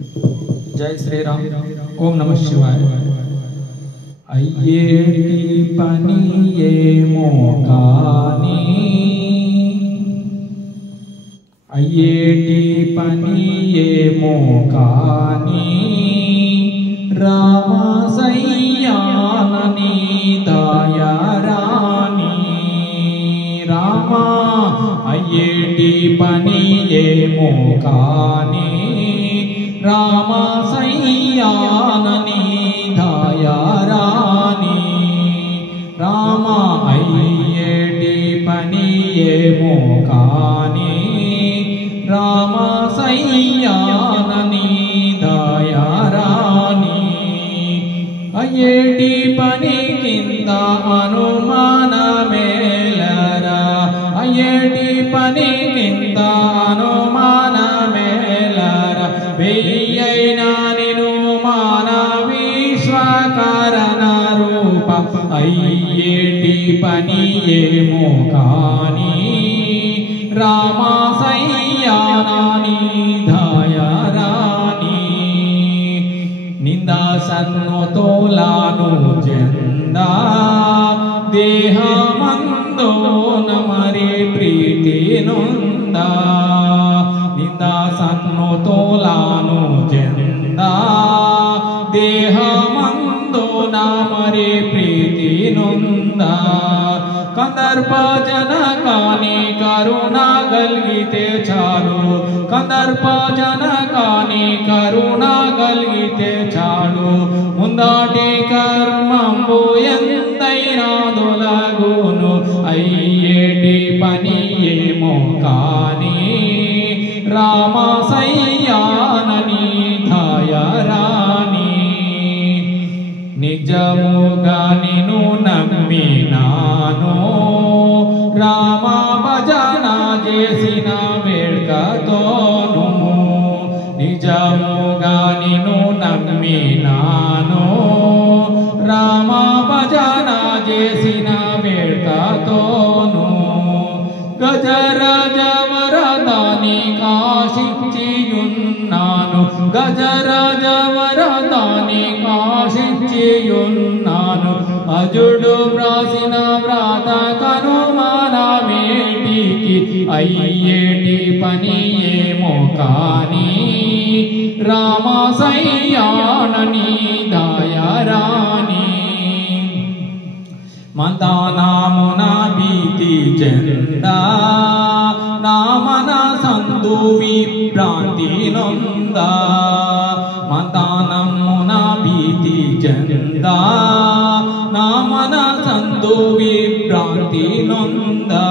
जय श्री राम। ओम नमः शिवाय। अय्येटी पनिये मोकानी, अय्येटी पनिये मोकानी, रामा सैयाननी दया रानी। रामा अय्येटी पनिये मोकानी, रामा सैयाननी दया रानी। रामा अय्येटी पनिये मोकानी, रामा सैयाननी दया रानी। अय्येटी पनि किंद अनुमान मेलरा, अय्येटी पनि किंद अनुमान मेलरा। वेय्यैना निनु मान विश्वकरण रूप, अय्येटी पनिये मोकानी, रामा सैयाननी दया रानी। निंदा सन्नो तोलानु जंदा, देहमंदो नमरे प्रीति नोंदा। निंदा सन्नो तोलानु जंदा, देहमंदो नमरे प्रीति नोंदा। कंदर्प जनकानी करुणा गल्गिते चालू, कंदर्प जनकानी करुणा गल्गिते चालू। मुंदाटी कर्मंबु एंतैना दొలగును, अय्येटी पनिये मोकानी, रामा सैयाननी दया रानी। निजमुगा निनु नम्मिनानु, रामा भजन చేసిన వేడుకతోను। నిజముగా నిను నమ్మినాను, రామా భజన చేసిన వేడుకతోను। గజరాజ వరదాని కాశించియున్నాను, గజరాజ వరదాని కాశించియున్నాను। అజుడు వ్రాసిన వ్రాత కనుమానమేటికి, అయ్యేటి పనియే మోకాని, రామా సయ్యానని దయా రాని। మంతానామున భీతి చెందా, నా మనసందు విభ్రాంతి నొందా। మంతానమున భీతి చెందా, నా మనసందు విభ్రాంతి నొందా।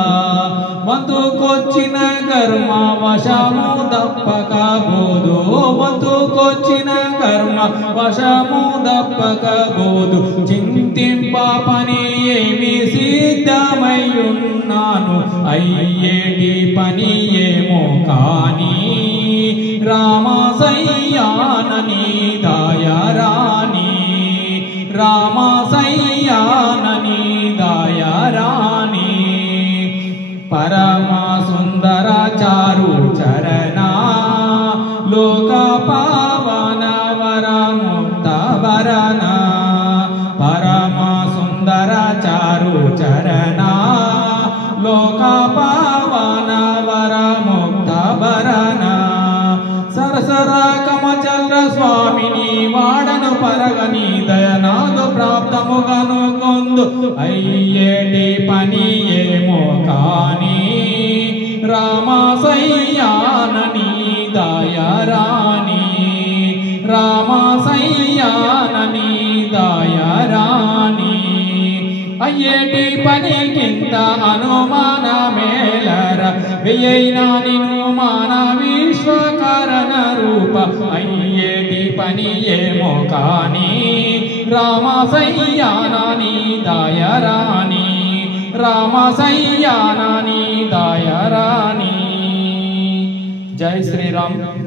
వంతుకొచ్చిన కర్మ వశము దప్పకబోదు, వంతుకొచ్చిన కర్మ వశము దప్పకబోదు। చింతింప పని ఏమి సిద్ధమయ్యున్నాను, అయ్యేటి పనియే మోకాని, రామా సయ్యానని దయా రాని। రామా సయ్యానని దయా రాని। పరమ సుందర చారు చరణ, లోక పావన వర ముక్త వరణ। పరమ సుందర చారు చరణ, లోక పావన వర ముక్త వరణ। సరసర కమచంద్ర స్వామిని వాడను పరగని, దయనాదు ప్రాప్తముగను కొందు, అయ్యేటి పనియే మోకాని, రామా సయ్యానని దయా రాని। రామా సయ్యానని దయా రాని। అయ్యేటి పని కింద అనుమాన మేలరా, వెయ్యైనా నిను మాన విశ్వకరణ రూప, అయ్యేటి పనియే మోకాని, రామా సయ్యానని దయా రాని। రామా సయ్యానని దయా రాని। जय श्री राम।